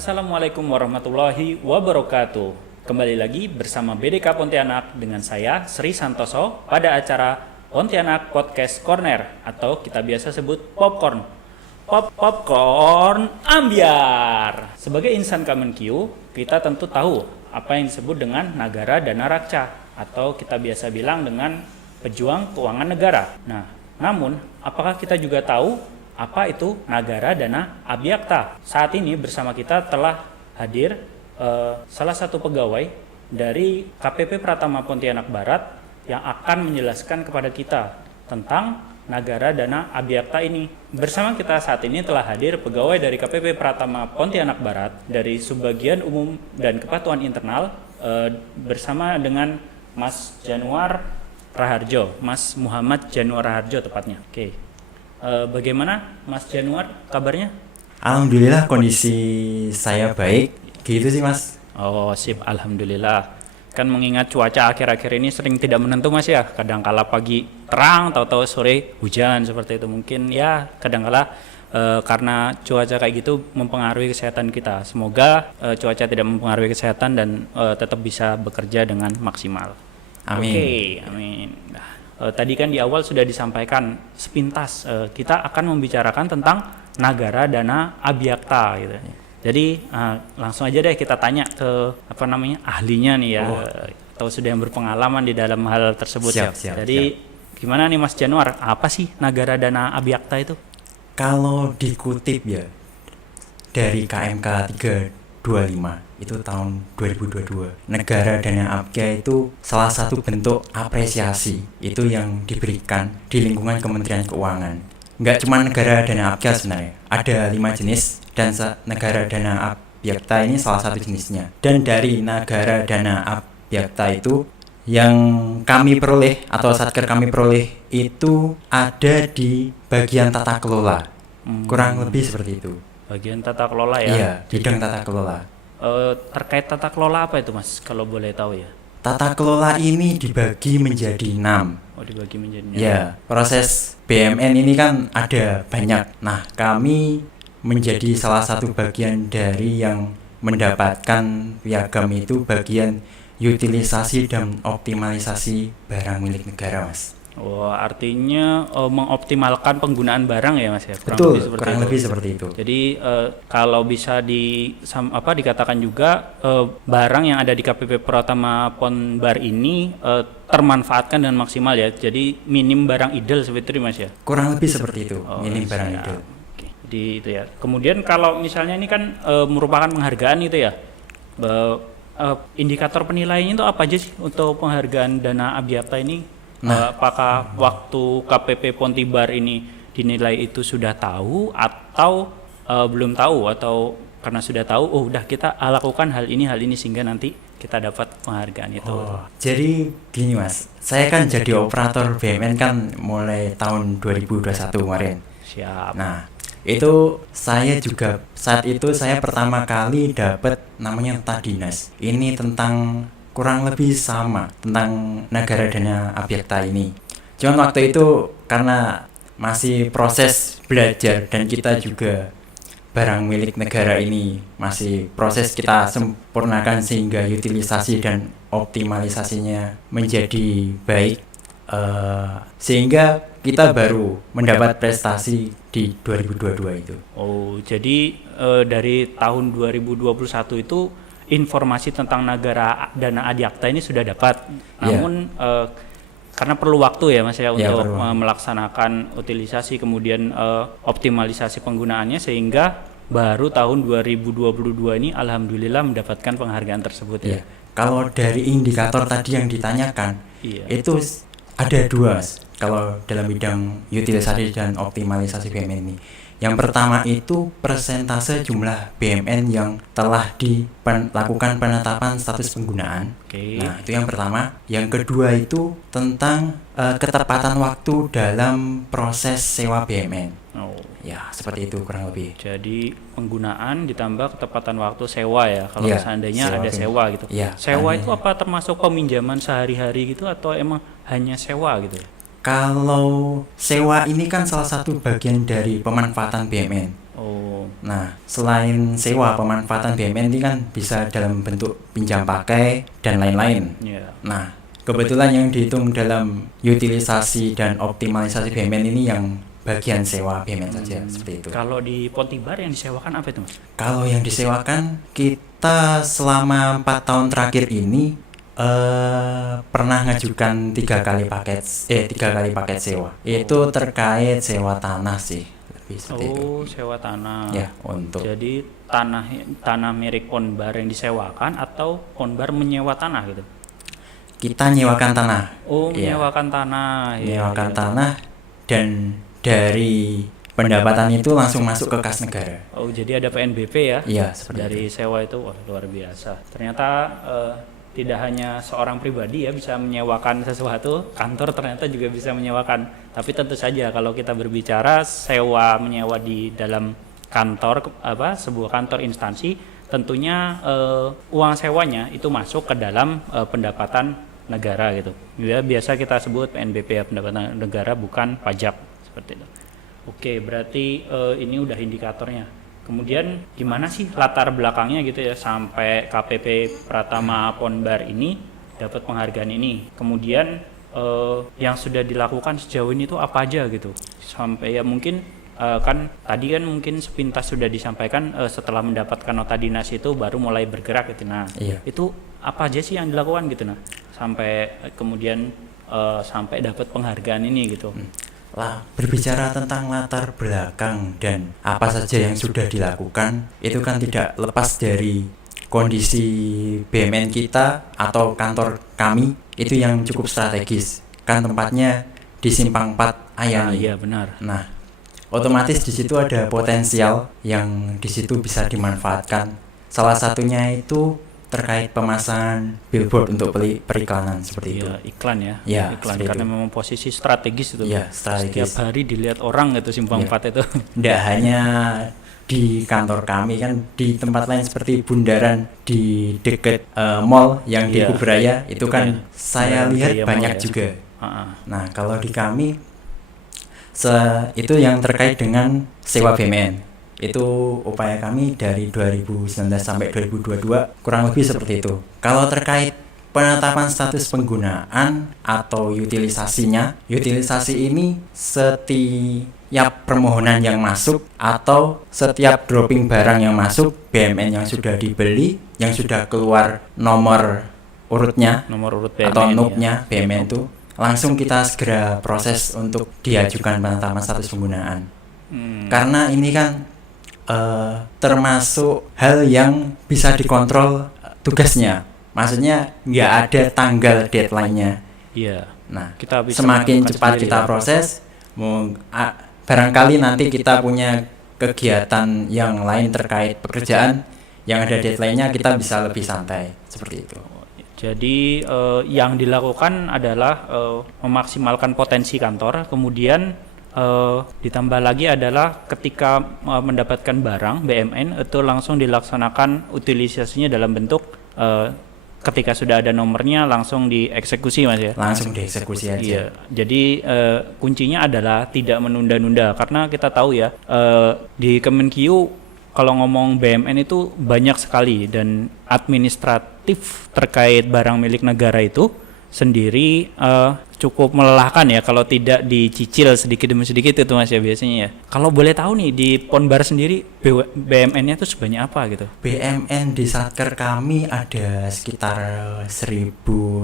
Assalamualaikum warahmatullahi wabarakatuh. Kembali lagi bersama BDK Pontianak dengan saya Sri Santoso pada acara Pontianak Podcast Corner atau kita biasa sebut Popcorn. Popcorn ambiar. Sebagai insan Kemenkyu, kita tentu tahu apa yang disebut dengan Nagara Dana Rakca atau kita biasa bilang dengan pejuang keuangan negara. Nah, namun apakah kita juga tahu apa itu Nagara Dana Abiyakta? Saat ini bersama kita telah hadir salah satu pegawai dari KPP Pratama Pontianak Barat yang akan menjelaskan kepada kita tentang Nagara Dana Abiyakta ini. Bersama kita saat ini telah hadir pegawai dari KPP Pratama Pontianak Barat dari Subbagian Umum dan Kepatuhan Internal bersama dengan Mas Januar Raharjo, Mas Muhammad Januar Raharjo tepatnya. Oke. Bagaimana Mas Januar kabarnya? Alhamdulillah kondisi saya baik. Gitu sih Mas. Oh sip, alhamdulillah. Kan mengingat cuaca akhir-akhir ini sering tidak menentu Mas ya. Kadangkala pagi terang, tahu-tahu sore hujan seperti itu. Mungkin ya kadangkala karena cuaca kayak gitu mempengaruhi kesehatan kita. Semoga cuaca tidak mempengaruhi kesehatan dan tetap bisa bekerja dengan maksimal. Amin. Oke, amin. Nah, tadi kan di awal sudah disampaikan sepintas kita akan membicarakan tentang Nagara Dana Abiyakta gitu. Jadi langsung aja deh kita tanya ke ahlinya nih ya, atau sudah yang berpengalaman di dalam hal tersebut. Siap. Jadi gimana nih Mas Januar, apa sih Nagara Dana Abiyakta itu? Kalau dikutip ya dari KMK 325 itu tahun 2022, Negara Dana Abiyakta itu salah satu bentuk apresiasi itu yang diberikan di lingkungan Kementerian Keuangan. Enggak cuma Negara Dana Abiyakta sebenarnya, ada 5 jenis dan Negara Dana Abiyakta ini salah satu jenisnya. Dan dari Nagara Dana Abiyakta itu yang kami peroleh atau Satker kami peroleh itu ada di bagian tata kelola. Kurang lebih seperti itu. Bagian tata kelola ya? Iya, bidang tata kelola. Terkait tata kelola apa itu Mas, kalau boleh tahu ya? Tata kelola ini dibagi menjadi 6. Oh, dibagi menjadi 6. Ya, proses BMN ini kan ada banyak. Nah, kami menjadi salah satu bagian dari yang mendapatkan piagam itu bagian utilisasi dan optimalisasi barang milik negara, Mas. Oh, artinya mengoptimalkan penggunaan barang ya Mas ya? Betul, kurang lebih seperti itu. Jadi kalau bisa dikatakan juga barang yang ada di KPP Pratama Ponbar ini termanfaatkan dan maksimal ya. Jadi minim barang idle seperti itu Mas ya? Kurang lebih seperti itu, minim barang idle. Di itu ya. Kemudian kalau misalnya ini kan merupakan penghargaan itu ya, indikator penilaiannya itu apa aja sih untuk penghargaan Dana Abiyakta ini? Apakah waktu KPP Pontibar ini dinilai itu sudah tahu atau belum tahu, atau karena sudah tahu udah kita lakukan hal ini sehingga nanti kita dapat penghargaan itu? Jadi gini Mas, saya kan jadi operator BMN kan mulai tahun 2021 kemarin. Siap. Nah, itu saya juga saat itu saya pertama kali dapat namanya Tadinas. Ini tentang kurang lebih sama tentang Nagara Dana Abiyakta ini. Cuman waktu itu karena masih proses belajar dan kita juga barang milik negara ini masih proses kita sempurnakan sehingga utilisasi dan optimalisasinya menjadi baik, sehingga kita baru mendapat prestasi di 2022 itu. Oh, jadi dari tahun 2021 itu informasi tentang Nagara Dana Abiyakta ini sudah dapat. Namun karena perlu waktu ya Mas ya untuk melaksanakan utilisasi kemudian optimalisasi penggunaannya, sehingga baru tahun 2022 ini alhamdulillah mendapatkan penghargaan tersebut ya. Kalau dari indikator tadi yang ditanyakan, itu ada 2 kalau dalam bidang utilisasi dan optimalisasi BMN ini. Yang pertama itu persentase jumlah BMN yang telah dilakukan penetapan status penggunaan. Nah, itu yang pertama. Yang kedua itu tentang ketepatan waktu dalam proses sewa BMN. Ya, seperti itu kurang lebih. Jadi penggunaan ditambah ketepatan waktu sewa ya. Kalau seandainya ada sewa gitu. Sewa itu apa termasuk peminjaman sehari-hari gitu atau emang hanya sewa gitu? Kalau sewa ini kan salah satu bagian dari pemanfaatan BMN. Nah, selain sewa, pemanfaatan BMN ini kan bisa dalam bentuk pinjam pakai dan lain-lain. Iya. Nah, kebetulan yang dihitung dalam utilisasi dan optimalisasi BMN ini yang bagian sewa BMN saja, seperti itu. Kalau di Pontibar yang disewakan apa itu, Mas? Kalau yang disewakan, kita selama 4 tahun terakhir ini pernah ngajukan 3 kali paket sewa. Itu terkait sewa tanah sih, lebih seperti itu. Sewa tanah. Ya, untuk Jadi tanah milik Ponbar yang disewakan atau Ponbar menyewa tanah gitu? kita nyewakan tanah. Iya. Menyewakan tanah. Iya, Menyewakan iya. tanah dan dari pendapatan itu langsung masuk ke kas negara. Jadi ada PNBP ya? Iya, seperti Dari sewa itu, wah, luar biasa. Ternyata tidak hanya seorang pribadi ya bisa menyewakan sesuatu, kantor ternyata juga bisa menyewakan. Tapi tentu saja kalau kita berbicara sewa menyewa di dalam kantor sebuah kantor instansi, tentunya uang sewanya itu masuk ke dalam pendapatan negara gitu. Ya, biasa kita sebut PNBP ya, pendapatan negara, bukan pajak seperti itu. Oke, berarti ini udah indikatornya. Kemudian gimana sih latar belakangnya gitu ya sampai KPP Pratama Ponbar ini dapat penghargaan ini? Kemudian yang sudah dilakukan sejauh ini itu apa aja gitu? Sampai ya mungkin kan tadi kan mungkin sepintas sudah disampaikan setelah mendapatkan nota dinas itu baru mulai bergerak gitu. Nah, Iya. itu apa aja sih yang dilakukan gitu nah? Sampai kemudian sampai dapat penghargaan ini gitu. Lah, berbicara tentang latar belakang dan apa saja yang sudah dilakukan, itu kan tidak lepas dari kondisi BMN kita atau kantor kami itu yang cukup strategis. Kan tempatnya di Simpang 4 Ayani. Iya benar. Nah, otomatis di situ ada potensial yang di situ bisa dimanfaatkan. Salah satunya itu terkait pemasangan billboard untuk periklanan seperti itu. Iya, iklan ya. Ya, Iklan seperti karena itu. memang posisi strategis itu. Iya, strategis. Setiap hari dilihat orang gitu Simpang Iya. 4 itu. Tidak hanya di kantor kami, kan di tempat lain seperti bundaran di dekat mall yang di Iya. Kubraya itu kan Iya. saya Bundaran lihat Jaya banyak Mall ya. juga. Ha-ha. Nah, kalau di kami itu yang terkait dengan sewa BMN. Itu upaya kami dari 2019 sampai 2022 kurang lebih seperti itu. Kalau terkait penetapan status penggunaan atau utilisasinya, utilisasi ini setiap permohonan yang masuk atau setiap dropping barang yang masuk, BMN yang sudah dibeli, yang sudah keluar nomor urutnya Nomor urut BMN atau ya. NUP-nya BMN itu langsung kita segera proses untuk diajukan penetapan status penggunaan. Karena ini kan termasuk hal yang bisa dikontrol tugasnya. Maksudnya nggak ada tanggal deadline-nya. Iya. Nah, Kita bisa semakin menentukan cepat sendiri kita ya. proses, barangkali nanti kita punya kegiatan yang lain terkait pekerjaan yang ada deadline-nya, kita bisa lebih santai seperti itu. Jadi yang dilakukan adalah memaksimalkan potensi kantor, kemudian ditambah lagi adalah ketika mendapatkan barang BMN itu langsung dilaksanakan utilisasinya dalam bentuk ketika sudah ada nomornya langsung dieksekusi Mas ya. Langsung dieksekusi aja. Iya, jadi kuncinya adalah tidak menunda-nunda karena kita tahu ya di Kemenkyu kalau ngomong BMN itu banyak sekali dan administratif terkait barang milik negara itu sendiri cukup melelahkan ya kalau tidak dicicil sedikit demi sedikit itu Mas ya biasanya ya. Kalau boleh tahu nih di Ponbar sendiri BMN-nya itu sebanyak apa gitu? BMN di Satker kami ada sekitar 1000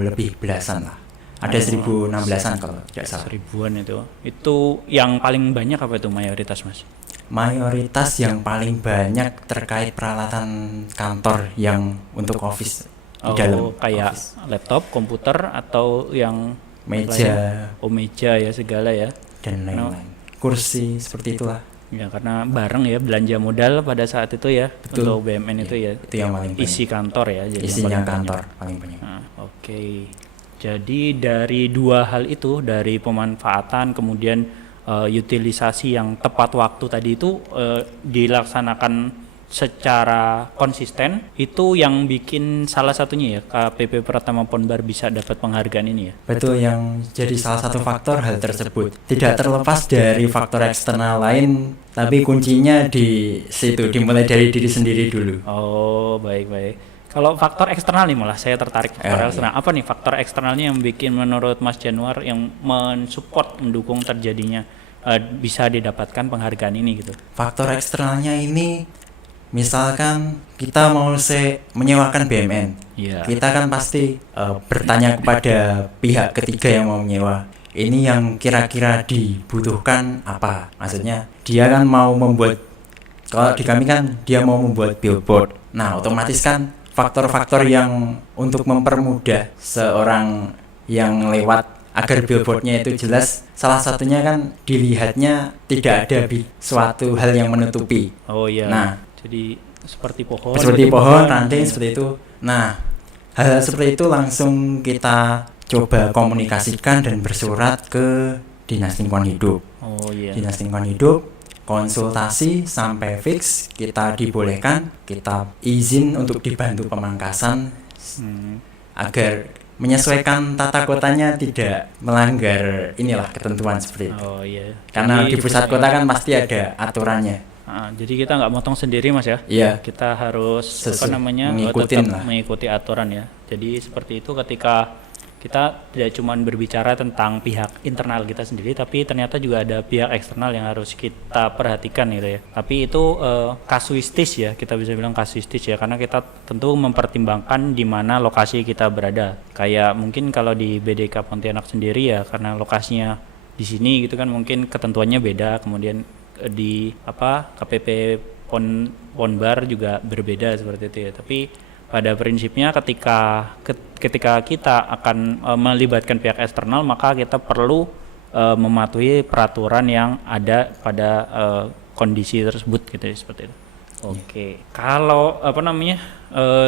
lebih belasan lah. Ada 1016-an kalau tidak salah. Seribuan itu. Itu yang paling banyak apa itu mayoritas Mas? Mayoritas yang paling banyak terkait peralatan kantor yang untuk office di dalam kayak office. laptop, komputer atau yang Meja lain? Meja ya segala ya. dan lain-lain. Kursi seperti itulah. Ya karena bareng ya belanja modal pada saat itu ya. Betul. Untuk BMN itu ya. Itu yang paling banyak. Isi kantor ya. Jadi yang Isinya paling kantor banyak. paling banyak. Nah, oke. Jadi dari dua hal itu, dari pemanfaatan kemudian utilisasi yang tepat waktu tadi itu dilaksanakan secara konsisten, itu yang bikin salah satunya ya KPP Pratama Ponbar bisa dapat penghargaan ini ya. Betul, yang jadi salah satu faktor hal tersebut. Tidak terlepas dari faktor eksternal lain Tapi kuncinya di situ, dimulai dari diri sendiri dulu. Oh, baik. Kalau faktor eksternal nih malah saya tertarik faktor eksternal. Apa nih faktor eksternalnya yang bikin menurut Mas Januar yang mensupport, mendukung terjadinya bisa didapatkan penghargaan ini gitu? Faktor eksternalnya ini, misalkan kita mau menyewakan BMN, Iya. kita kan pasti bertanya kepada pihak ketiga yang mau menyewa. Ini yang kira-kira dibutuhkan apa? Maksudnya dia kan mau membuat, kalau di kami kan dia mau membuat billboard. Nah, otomatis kan faktor-faktor yang untuk mempermudah seorang yang lewat agar billboardnya itu jelas, salah satunya kan dilihatnya tidak ada suatu hal yang menutupi. Oh iya. Nah, jadi seperti pohon. seperti pohon, ranting, seperti itu. Nah, hal seperti itu langsung kita coba komunikasikan dan bersurat ke Dinas Lingkungan Hidup. Oh iya. Dinas Lingkungan Hidup, konsultasi sampai fix, kita dibolehkan, kita izin untuk dibantu pemangkasan agar menyesuaikan tata kotanya tidak melanggar inilah ketentuan seperti itu. Oh iya. Karena Jadi, di pusat kota kan pasti ada aturannya. jadi kita nggak motong sendiri Mas ya? Iya. Kita harus Ngikutin tetap lah. mengikuti aturan ya. Jadi seperti itu ketika kita tidak cuma berbicara tentang pihak internal kita sendiri, tapi ternyata juga ada pihak eksternal yang harus kita perhatikan gitu ya. Tapi itu kasuistis ya, kita bisa bilang kasuistis ya, karena kita tentu mempertimbangkan di mana lokasi kita berada. Kayak mungkin kalau di BDK Pontianak sendiri ya, karena lokasinya di sini gitu kan, mungkin ketentuannya beda. Kemudian di KPP Ponbar juga berbeda seperti itu ya. Tapi pada prinsipnya ketika kita akan melibatkan pihak eksternal, maka kita perlu mematuhi peraturan yang ada pada kondisi tersebut gitu ya, seperti itu. Oke. Kalau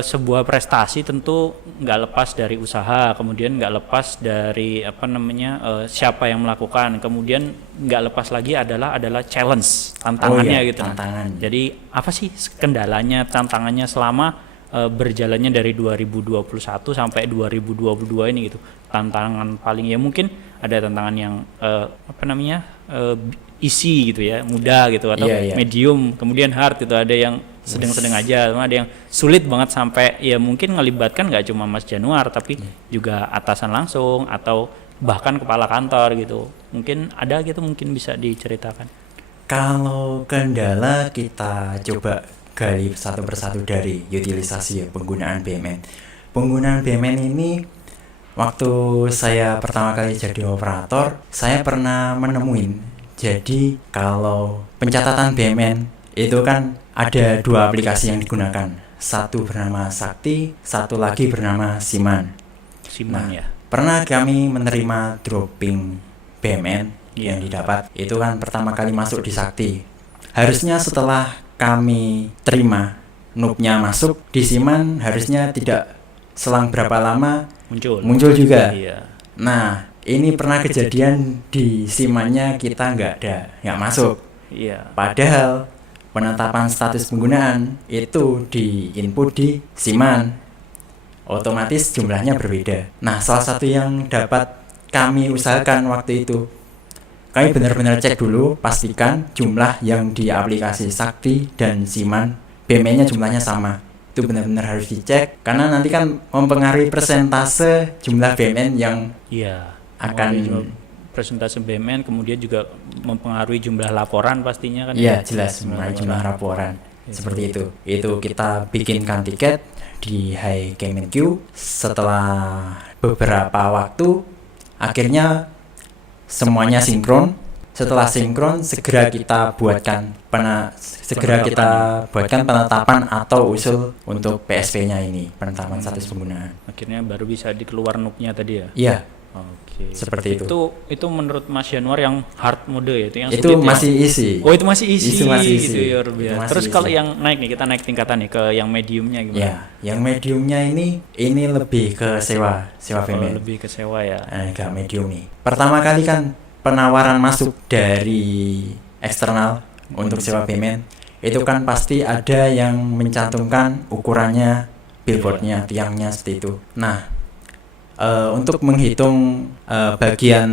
sebuah prestasi tentu nggak lepas dari usaha, kemudian nggak lepas dari siapa yang melakukan, kemudian nggak lepas lagi adalah challenge, tantangannya gitu. Tantangan. Jadi apa sih kendalanya, tantangannya selama berjalannya dari 2021 sampai 2022 ini gitu? Tantangan paling ya mungkin ada tantangan yang easy gitu ya, mudah gitu, atau medium, kemudian hard gitu, ada yang sedang-sedang aja, ada yang sulit banget sampai ya mungkin ngelibatkan nggak cuma Mas Januar tapi juga atasan langsung atau bahkan kepala kantor gitu. Mungkin ada gitu, mungkin bisa diceritakan. Kalau kendala kita coba gali satu persatu dari utilisasi ya, penggunaan BMN. Penggunaan BMN ini waktu saya pertama kali jadi operator, saya pernah menemuin. Jadi kalau pencatatan BMN itu kan ada 2 aplikasi yang digunakan. Satu bernama Sakti, satu lagi bernama Siman. Ya. Pernah kami menerima dropping BMN yang didapat. Itu kan pertama kali masuk di Sakti. Harusnya setelah kami terima NUP-nya masuk di Siman, harusnya tidak selang berapa lama muncul juga. Iya. Nah, ini pernah kejadian di Simannya kita nggak masuk. Iya. Padahal penetapan status penggunaan itu di input di Siman, otomatis jumlahnya berbeda. Nah, salah satu yang dapat kami usahakan waktu itu, kami benar-benar cek dulu, pastikan jumlah yang di aplikasi Sakti dan Siman BMN-nya jumlahnya sama. Itu benar-benar harus dicek, karena nanti kan mempengaruhi persentase jumlah BMN yang akan presentasi BMN, kemudian juga mempengaruhi jumlah laporan pastinya kan. Iya, jelas mengenai jumlah laporan. Seperti itu. Itu kita bikinkan tiket di High Kemenq. Setelah beberapa waktu akhirnya semuanya sinkron. Setelah sinkron segera kita buatkan penetapan atau usul untuk PSP-nya ini, penetapan status penggunaan. Akhirnya baru bisa dikeluar NUP-nya tadi ya. Iya. Oke. Seperti itu. Itu menurut Mas Januar yang hard mode ya, itu yang itu sulit masih ya? isi. Oh, itu masih isi. Itu masih isi. Gitu ya, terus kalau yang naik nih, kita naik tingkatan nih ke yang mediumnya gimana? Ya, yang mediumnya ini lebih ke sewa BMN. Lebih ke sewa ya. Agak medium nih. Pertama kali kan penawaran masuk dari eksternal untuk sewa BMN itu kan pasti ada yang mencantumkan ukurannya, billboardnya, tiangnya seperti itu. Nah, untuk menghitung bagian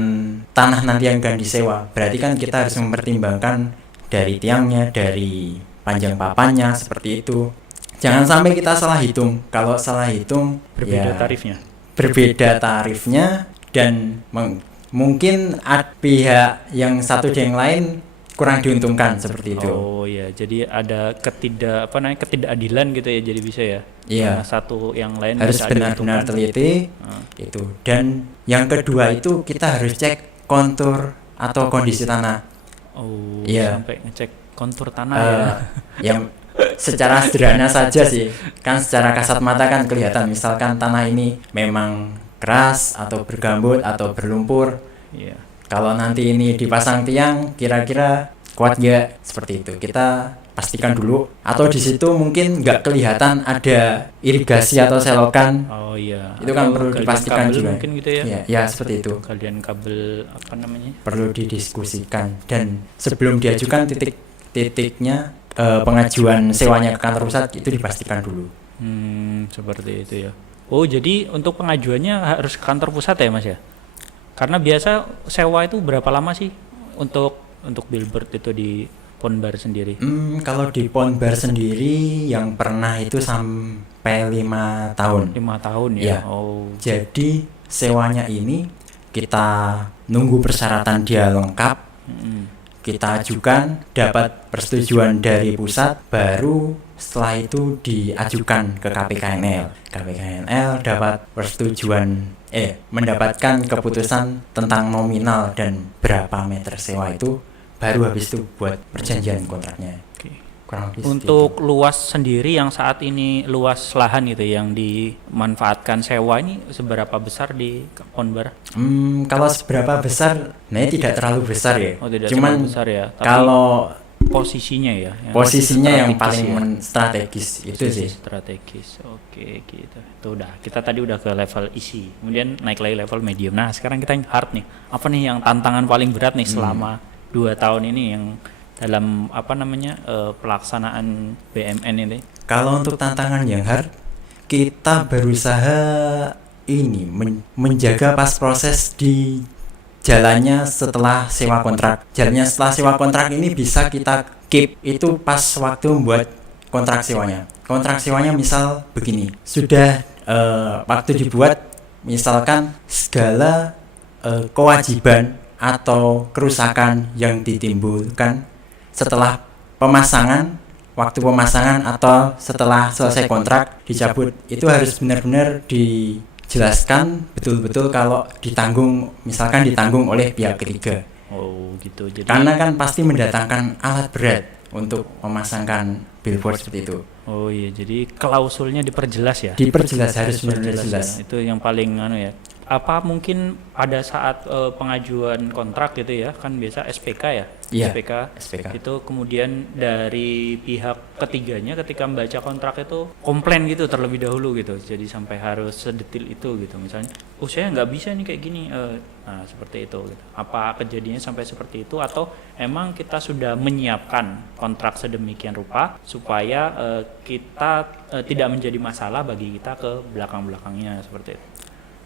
tanah nanti yang akan disewa, berarti kan kita harus mempertimbangkan dari tiangnya, dari panjang papannya, seperti itu. Jangan sampai kita salah hitung. Kalau salah hitung Berbeda ya tarifnya. berbeda tarifnya, dan mungkin pihak yang satu dan yang lain kurang diuntungkan seperti itu. Oh ya, jadi ada ketidakadilan gitu ya, jadi bisa ya. Iya. Karena satu yang lain Harus bisa benar-benar diuntungkan. teliti itu. Dan yang kedua itu kita harus cek kontur atau kondisi tanah. Oh, Iya. sampai ngecek kontur tanah ya. Yang secara sederhana saja sih, kan secara kasat mata kan kelihatan, misalkan tanah ini memang keras atau bergambut atau berlumpur. Iya. Kalau nanti ini dipasang tiang, kira-kira kuat nggak? Seperti itu. Kita pastikan dulu. Atau di situ mungkin nggak kelihatan ada irigasi atau selokan. Oh iya. Itu kan Atau perlu galian dipastikan kabel juga. mungkin gitu ya. Ya, seperti itu. Kalian kabel apa namanya? Perlu didiskusikan. Dan sebelum diajukan titiknya pengajuan sewanya ke kantor pusat itu dipastikan dulu. Seperti itu ya. Oh, jadi untuk pengajuannya harus ke kantor pusat ya, Mas ya? Karena biasa sewa itu berapa lama sih untuk billboard itu di Ponbar sendiri? Kalau di Ponbar sendiri yang pernah itu sampai 5 tahun. 5 tahun ya. Iya. Oh. Jadi sewanya ini kita nunggu persyaratan dia lengkap, kita ajukan, dapat persetujuan dari pusat, baru setelah itu diajukan ke KPKNL. KPKNL dapat persetujuan, mendapatkan keputusan tentang nominal dan berapa meter sewa itu, baru habis itu buat perjanjian kontraknya. Oke. Kurang lebih Untuk luas sendiri yang saat ini luas lahan gitu yang dimanfaatkan sewa ini seberapa besar di Ponbar? Kalau seberapa besar, nah tidak terlalu besar ya. Oh, tidak Cuman terlalu besar ya. Tapi kalau posisinya ya. posisinya yang strategis paling ya. strategis itu Posisi sih. strategis. Oke, gitu. Itu udah. Kita tadi udah ke level isi. Kemudian naik lagi level medium. Nah, sekarang kita yang hard nih. Apa nih yang tantangan paling berat nih selama 2 tahun ini yang dalam pelaksanaan BMN ini? Kalau untuk tantangan yang hard, kita berusaha ini menjaga pas proses di jalannya setelah sewa kontrak. Jalannya setelah sewa kontrak ini bisa kita keep itu pas waktu membuat kontrak sewanya. Kontrak sewanya misal begini, sudah waktu dibuat, misalkan segala kewajiban atau kerusakan yang ditimbulkan setelah pemasangan, waktu pemasangan atau setelah selesai kontrak dicabut, itu harus benar-benar dijelaskan betul-betul kalau ditanggung, misalkan ditanggung oleh pihak ketiga. Oh, gitu. Jadi Karena kan pasti mendatangkan alat berat untuk memasangkan billboard seperti itu. oh iya, jadi klausulnya diperjelas ya. Diperjelas, harus benar-benar Diperjelas jelas. ya. Itu yang paling ya. Apa mungkin pada saat pengajuan kontrak gitu ya, kan biasa SPK ya. Iya, SPK. SPK. Itu kemudian dari pihak ketiganya ketika membaca kontrak itu komplain gitu terlebih dahulu gitu. Jadi sampai harus sedetil itu gitu. Misalnya, oh saya nggak bisa nih kayak gini. Nah seperti itu gitu. Apa kejadiannya sampai seperti itu, atau emang kita sudah menyiapkan kontrak sedemikian rupa supaya kita tidak menjadi masalah bagi kita ke belakang-belakangnya seperti itu?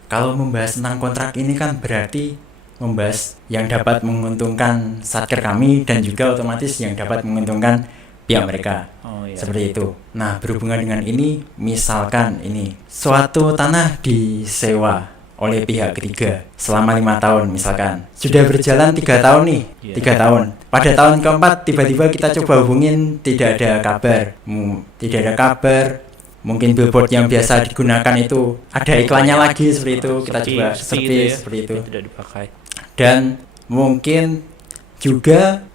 Kalau membahas tentang kontrak ini kan berarti membahas yang dapat menguntungkan satker kami dan juga otomatis yang dapat menguntungkan pihak mereka. Oh, iya. Seperti itu. Nah, berhubungan dengan ini, misalkan ini suatu tanah disewa oleh pihak ketiga selama 5 tahun misalkan. Sudah berjalan 3 tahun nih, 3 tahun. Pada tahun keempat tiba-tiba kita coba hubungin, tidak ada kabar. Tidak ada kabar. Mungkin billboard yang biasa digunakan itu ada iklannya lagi, seperti itu. Kita coba seperti itu. Tidak dipakai. Dan mungkin juga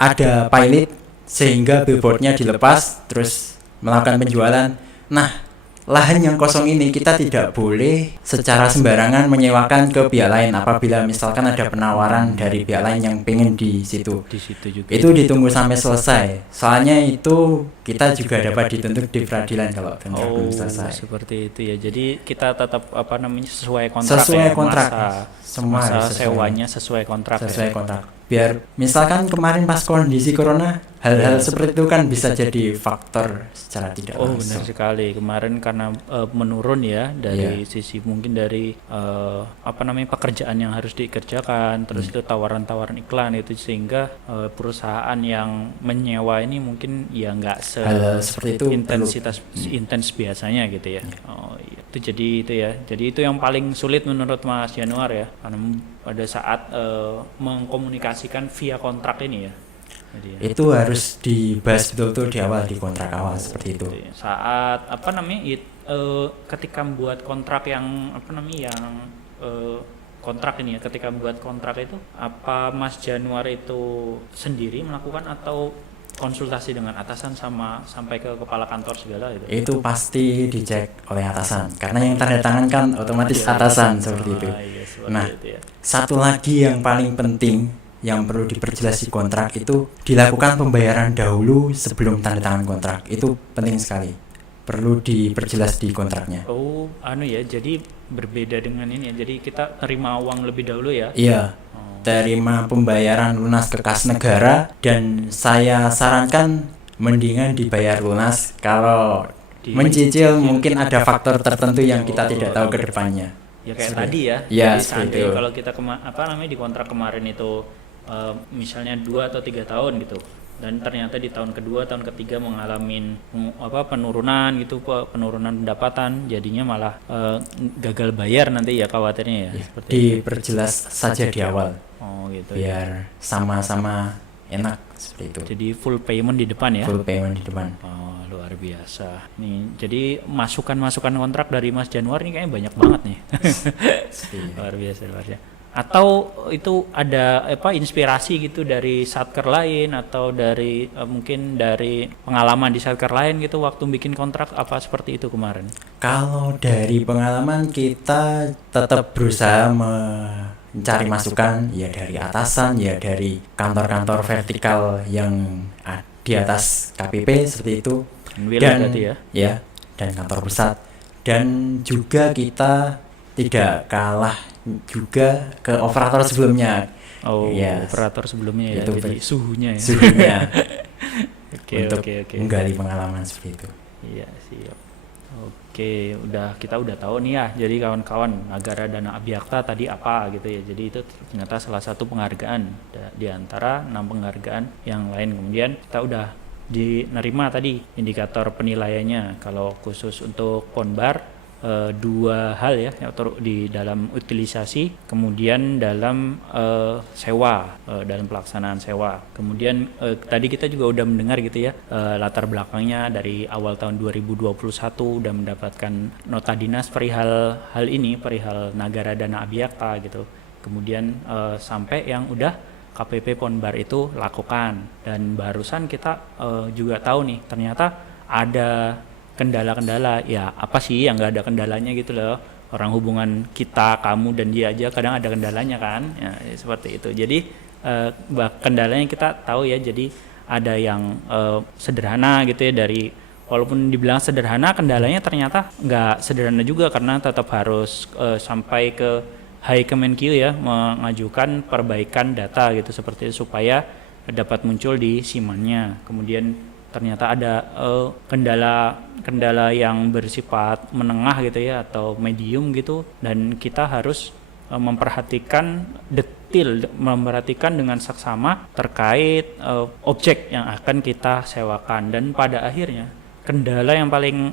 ada pilot sehingga billboardnya dilepas terus melakukan penjualan. Nah, lahan yang kosong ini kita tidak boleh secara sembarangan menyewakan ke pihak lain apabila misalkan ada penawaran dari pihak lain yang pengen di situ. Di situ juga. Itu ditunggu sampai selesai. Soalnya itu kita juga dapat dituntut di peradilan kalau kontrak belum selesai. Seperti itu ya. Jadi kita tetap sesuai kontrak. Sesuai ya, kontrak. Masa sewanya sesuai kontrak. Sesuai kontrak. Biar misalkan kemarin pas kondisi corona Hal-hal seperti itu kan bisa jadi faktor secara tidak Oh benar langsung. sekali. Kemarin karena menurun ya dari Iya. sisi mungkin dari apa namanya pekerjaan yang harus dikerjakan, terus itu tawaran-tawaran iklan itu sehingga perusahaan yang menyewa ini mungkin ya nggak Hal seperti itu intensitas intens biasanya gitu ya. Oh iya. Itu jadi itu ya. Jadi itu yang paling sulit menurut Mas Januar ya, karena pada saat mengkomunikasikan via kontrak ini ya. Jadi ya. Itu harus dibahas betul-betul di awal, di kontrak awal seperti itu. Saat apa namanya ketika membuat kontrak yang apa namanya yang kontrak ini ya, ketika membuat kontrak itu apa Mas Januar itu sendiri melakukan atau konsultasi dengan atasan sama sampai ke kepala kantor segala gitu? Itu pasti dicek oleh atasan, karena yang tanda tangan kan otomatis atasan seperti itu. Iya, seperti Nah, itu ya. satu lagi yang paling penting yang perlu diperjelas di kontrak itu dilakukan pembayaran dahulu sebelum tanda tangan kontrak. Itu penting sekali. Perlu diperjelas di kontraknya. Oh, ya, jadi berbeda dengan ini ya. Jadi kita terima uang lebih dahulu ya. Iya, terima pembayaran lunas ke kas negara, dan saya sarankan mendingan dibayar lunas. Kalau mencicil mungkin ada faktor tertentu yang kita tidak tahu ke depannya. Ya kayak tadi ya. Ya, Jadi seperti seandainya itu. kalau kita di kontrak kemarin itu misalnya 2 atau 3 tahun gitu, dan ternyata di tahun kedua, tahun ketiga mengalami penurunan gitu, penurunan pendapatan, jadinya malah gagal bayar nanti ya khawatirnya ya. Seperti itu. Diperjelas saja di awal Oh gitu ya. biar sama-sama enak seperti itu. Jadi full payment di depan ya. Full payment di depan. Oh, luar biasa. Nih, jadi masukan-masukan kontrak dari Mas Januar ini kayaknya banyak banget nih. Luar biasa, luar biasa. Atau itu ada inspirasi gitu dari satker lain atau dari mungkin dari pengalaman di satker lain gitu waktu bikin kontrak, apa seperti itu kemarin? Kalau dari pengalaman kita tetap berusaha mencari masukan ya dari atasan, ya dari kantor-kantor vertikal yang di atas KPP seperti itu. Dan berarti ya. Ya, dan kantor pusat. Dan juga kita tidak kalah juga ke operator sebelumnya. Oh, Yes. operator sebelumnya ya. Itu Jadi suhunya ya. Suhunya untuk Oke. menggali pengalaman seperti itu. Iya, siap. Oke, kita udah tahu nih ya. Jadi kawan-kawan, Nagara Dana Abhyakta tadi apa gitu ya. Jadi itu ternyata salah satu penghargaan di antara 6 penghargaan yang lain. Kemudian kita udah dinerima tadi indikator penilaiannya. Kalau khusus untuk Ponbar 2 hal ya, di dalam utilisasi, kemudian dalam sewa, dalam pelaksanaan sewa. Kemudian tadi kita juga udah mendengar gitu ya, latar belakangnya dari awal tahun 2021 udah mendapatkan nota dinas perihal hal ini, perihal Nagara Dana Abhyakta gitu. Kemudian sampai yang udah KPP Ponbar itu lakukan, dan barusan kita juga tahu nih ternyata ada kendala-kendala. Ya apa sih yang nggak ada kendalanya gitu loh, orang hubungan kita, kamu dan dia aja kadang ada kendalanya kan ya, seperti itu. Jadi kendalanya kita tahu ya. Jadi ada yang sederhana gitu ya, dari walaupun dibilang sederhana, kendalanya ternyata nggak sederhana juga, karena tetap harus sampai ke High Kemenkyu ya, mengajukan perbaikan data gitu seperti itu supaya dapat muncul di simannya. Kemudian ternyata ada kendala yang bersifat menengah gitu ya, atau medium gitu, dan kita harus memperhatikan detail, memperhatikan dengan saksama terkait objek yang akan kita sewakan. Dan pada akhirnya kendala yang paling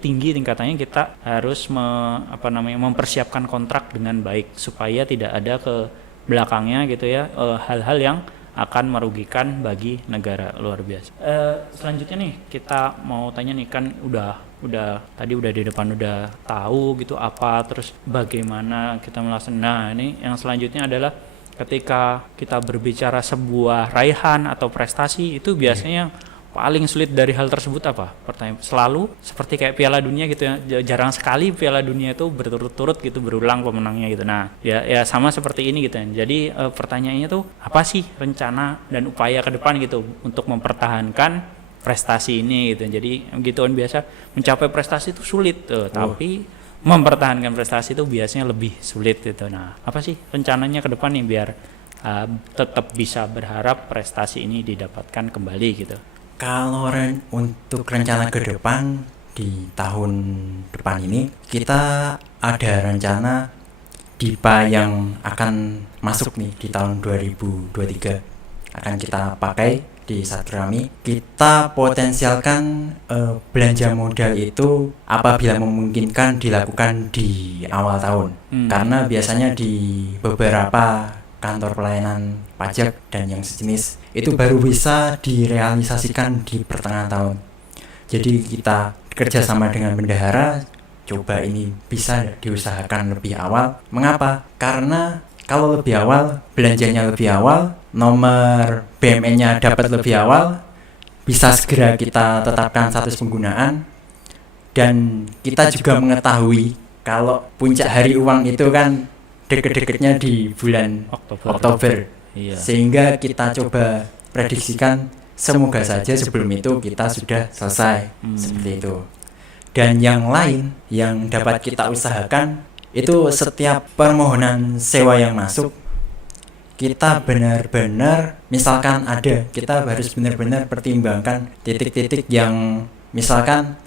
tinggi tingkatannya, kita harus mempersiapkan kontrak dengan baik supaya tidak ada ke belakangnya gitu ya hal-hal yang akan merugikan bagi negara. Luar biasa. Selanjutnya nih kita mau tanya nih, kan tadi udah di depan udah tahu gitu apa, terus bagaimana kita melaksanakan. Nah ini yang selanjutnya adalah ketika kita berbicara sebuah raihan atau prestasi, itu biasanya paling sulit dari hal tersebut apa? Pertanyaan selalu seperti kayak Piala Dunia gitu ya, jarang sekali Piala Dunia itu berturut-turut gitu berulang pemenangnya gitu. Nah ya sama seperti ini gitu ya. Jadi pertanyaannya tuh apa sih rencana dan upaya ke depan gitu untuk mempertahankan prestasi ini gitu. Jadi gituan, biasa mencapai prestasi itu sulit tuh, tapi mempertahankan prestasi itu biasanya lebih sulit gitu. Nah apa sih rencananya ke depan nih biar tetap bisa berharap prestasi ini didapatkan kembali gitu. Kalau untuk rencana ke depan di tahun depan ini, kita ada rencana DIPA yang akan masuk nih di tahun 2023 akan kita pakai di Satrami. Kita potensialkan belanja modal itu apabila memungkinkan dilakukan di awal tahun. Karena biasanya di beberapa kantor pelayanan pajak dan yang sejenis itu baru bisa direalisasikan di pertengahan tahun. Jadi kita kerjasama dengan bendahara, coba ini bisa diusahakan lebih awal. Mengapa? Karena kalau lebih awal, belanjanya lebih awal, nomor BMN-nya dapat lebih awal, bisa segera kita tetapkan status penggunaan, dan kita juga mengetahui kalau puncak hari uang itu kan deket-deketnya di bulan Oktober. Iya. Sehingga kita coba prediksikan semoga saja sebelum itu kita sudah selesai. Seperti itu. Dan yang lain yang dapat kita usahakan itu setiap permohonan sewa yang masuk, kita benar-benar misalkan ada, kita harus benar-benar pertimbangkan titik-titik yang misalkan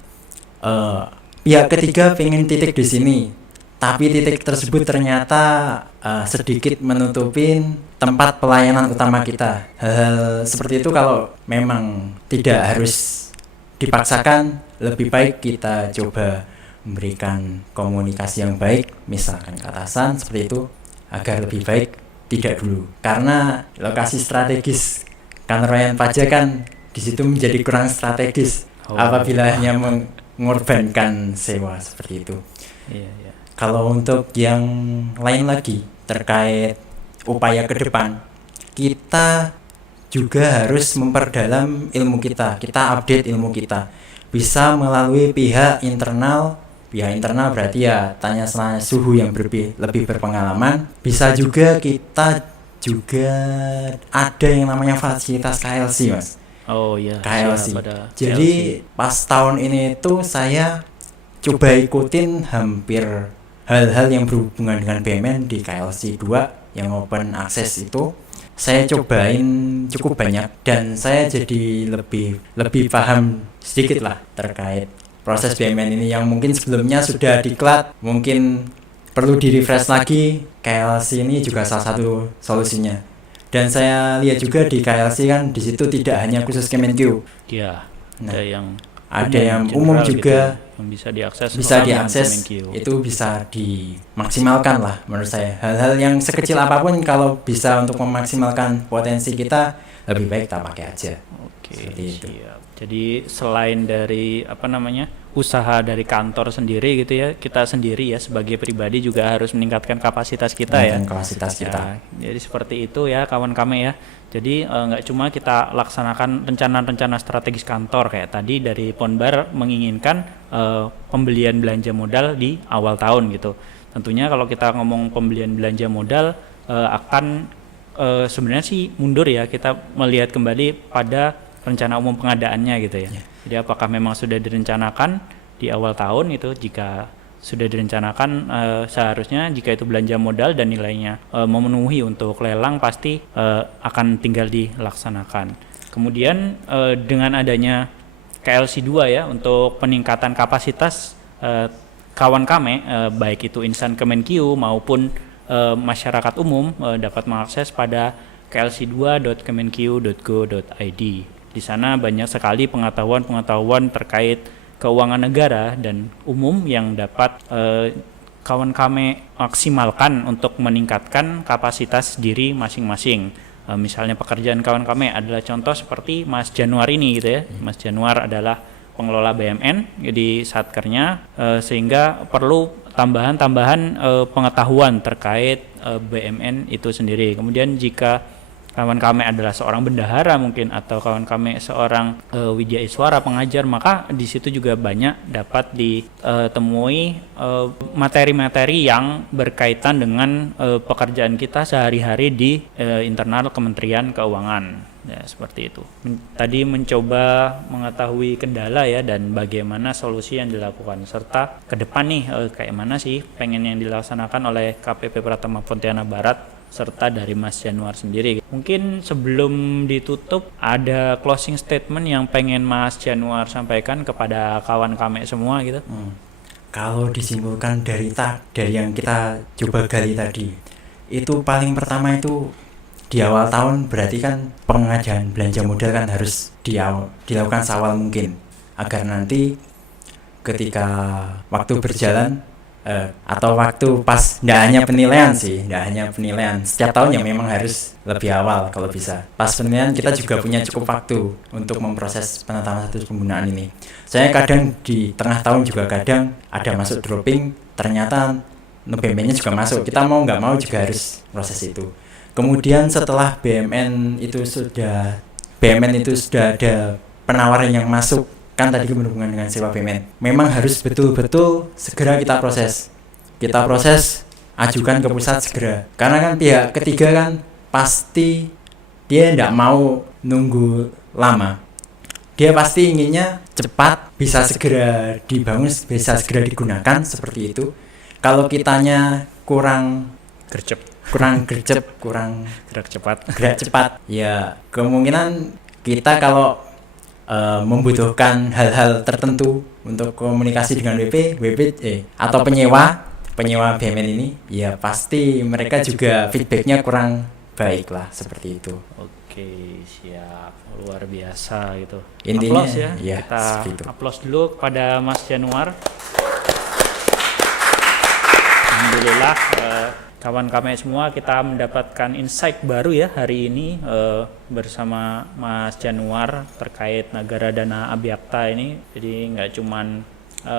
pihak ketiga pengen titik di sini, tapi titik tersebut ternyata sedikit menutupin tempat pelayanan utama kita. Hal seperti itu kalau memang tidak harus dipaksakan, lebih baik kita coba memberikan komunikasi yang baik, misalkan ke atasan seperti itu, agar lebih baik tidak dulu. Karena lokasi strategis kantor pelayanan pajak kan di situ menjadi kurang strategis apabila hanya mengorbankan sewa seperti itu. Iya. Kalau untuk yang lain lagi terkait upaya ke depan, kita juga harus memperdalam ilmu kita update ilmu kita. Bisa melalui pihak internal berarti ya tanya suhu yang lebih berpengalaman. Bisa juga kita ada yang namanya fasilitas KLC, Mas. Oh iya. KLC. Jadi pas tahun ini tuh saya coba ikutin hampir hal-hal yang berhubungan dengan BMN di KLC 2 yang open access itu. Saya cobain cukup banyak dan saya jadi lebih paham sedikit lah terkait proses BMN ini yang mungkin sebelumnya sudah diklat, mungkin perlu di-refresh lagi. KLC ini juga salah satu solusinya. Dan saya lihat juga di KLC kan di situ tidak hanya khusus Kemenkeu. Iya. Nah, ada yang umum juga gitu, yang bisa diakses itu bisa dimaksimalkan lah menurut saya. Hal-hal yang sekecil apapun kalau bisa untuk memaksimalkan potensi kita, lebih baik kita pakai aja. Oke, siap. Jadi selain dari usaha dari kantor sendiri gitu ya, kita sendiri ya sebagai pribadi juga harus meningkatkan kapasitas kita kita. Jadi seperti itu ya kawan kami ya. Jadi nggak cuma kita laksanakan rencana-rencana strategis kantor kayak tadi dari Ponbar menginginkan pembelian belanja modal di awal tahun gitu. Tentunya kalau kita ngomong pembelian belanja modal akan sebenarnya sih mundur ya, kita melihat kembali pada rencana umum pengadaannya gitu ya. Jadi apakah memang sudah direncanakan di awal tahun itu, jika sudah direncanakan seharusnya jika itu belanja modal dan nilainya memenuhi untuk lelang pasti akan tinggal dilaksanakan. Kemudian dengan adanya KLC 2 ya untuk peningkatan kapasitas kawan kami baik itu insan Kemenkeu maupun masyarakat umum dapat mengakses pada klc2.kemenkeu.go.id. Di sana banyak sekali pengetahuan terkait keuangan negara dan umum yang dapat kawan kami maksimalkan untuk meningkatkan kapasitas diri masing-masing. Misalnya pekerjaan kawan kami adalah contoh seperti Mas Januar ini gitu ya. Mas Januar adalah pengelola BMN di Satkernya, sehingga perlu tambahan pengetahuan terkait BMN itu sendiri. Kemudian jika kawan kami adalah seorang bendahara mungkin atau kawan kami seorang wijaiswara pengajar, maka di situ juga banyak dapat ditemui materi-materi yang berkaitan dengan pekerjaan kita sehari-hari di internal Kementerian Keuangan. Ya, seperti itu. Tadi mencoba mengetahui kendala ya dan bagaimana solusi yang dilakukan serta ke depan nih kayak mana sih pengen yang dilaksanakan oleh KPP Pratama Pontianak Barat serta dari Mas Januar sendiri. Mungkin sebelum ditutup ada closing statement yang pengen Mas Januar sampaikan kepada kawan kami semua gitu. Kalau disimpulkan dari yang kita coba gali tadi, itu paling pertama itu di awal tahun berarti kan pengajuan belanja modal kan harus dilakukan seawal mungkin agar nanti ketika waktu berjalan atau waktu pas, nggak hanya penilaian, setiap tahun yang memang harus lebih awal kalau bisa. Pas penilaian kita juga punya cukup waktu untuk memproses penetapan status penggunaan ini. Saya kadang di tengah tahun juga kadang ada masuk dropping, ternyata BMN-nya juga masuk, kita mau nggak mau juga harus proses itu. Kemudian setelah BMN itu sudah ada penawaran yang masuk, kan tadi berhubungan dengan sewa BMN, memang harus betul-betul segera kita proses, ajukan ke pusat segera, karena kan pihak ketiga kan pasti dia tidak mau nunggu lama, dia pasti inginnya cepat, bisa segera dibangun, bisa segera digunakan seperti itu. Kalau kitanya kurang gercep, gerak cepat, ya kemungkinan kita kalau membutuhkan hal-hal tertentu untuk komunikasi dengan atau penyewa BMN ini, ya pasti mereka juga feedbacknya kurang baik lah, seperti itu. Oke, siap, luar biasa gitu. Intinya Aplaus ya, kita aplaus dulu kepada Mas Januar. Alhamdulillah, kawan kami semua kita mendapatkan insight baru ya hari ini bersama Mas Januar terkait Nagara Dana Abhyakta ini. Jadi nggak cuman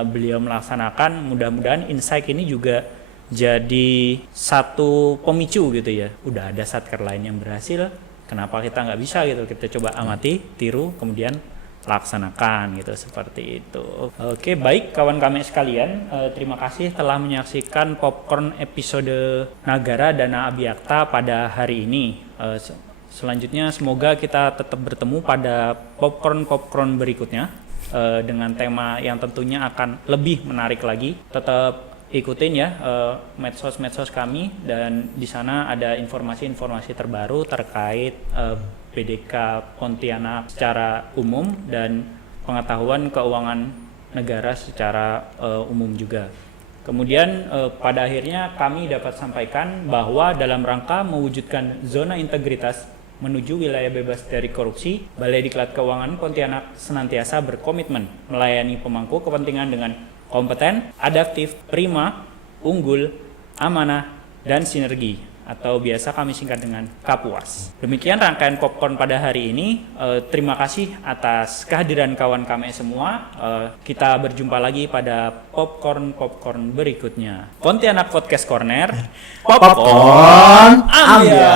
beliau melaksanakan, mudah-mudahan insight ini juga jadi satu pemicu gitu ya. Udah ada satker lain yang berhasil, kenapa kita nggak bisa gitu? Kita coba amati, tiru, kemudian laksanakan gitu, seperti itu. Oke, baik kawan kami sekalian, terima kasih telah menyaksikan Popcorn episode Nagara Dana Abhyakta pada hari ini. Selanjutnya semoga kita tetap bertemu pada popcorn berikutnya dengan tema yang tentunya akan lebih menarik lagi. Tetap ikutin ya medsos kami, dan di sana ada informasi-informasi terbaru terkait PDK Pontianak secara umum dan pengetahuan keuangan negara secara umum juga. Kemudian pada akhirnya kami dapat sampaikan bahwa dalam rangka mewujudkan zona integritas menuju wilayah bebas dari korupsi, Balai Diklat Keuangan Pontianak senantiasa berkomitmen melayani pemangku kepentingan dengan kompeten, adaptif, prima, unggul, amanah, dan sinergi, atau biasa kami singkat dengan Kapuas. Demikian rangkaian Popcorn pada hari ini. Terima kasih atas kehadiran kawan kami semua. Kita berjumpa lagi pada Popcorn berikutnya. Pontianak Podcast Corner. Popcorn Ambia.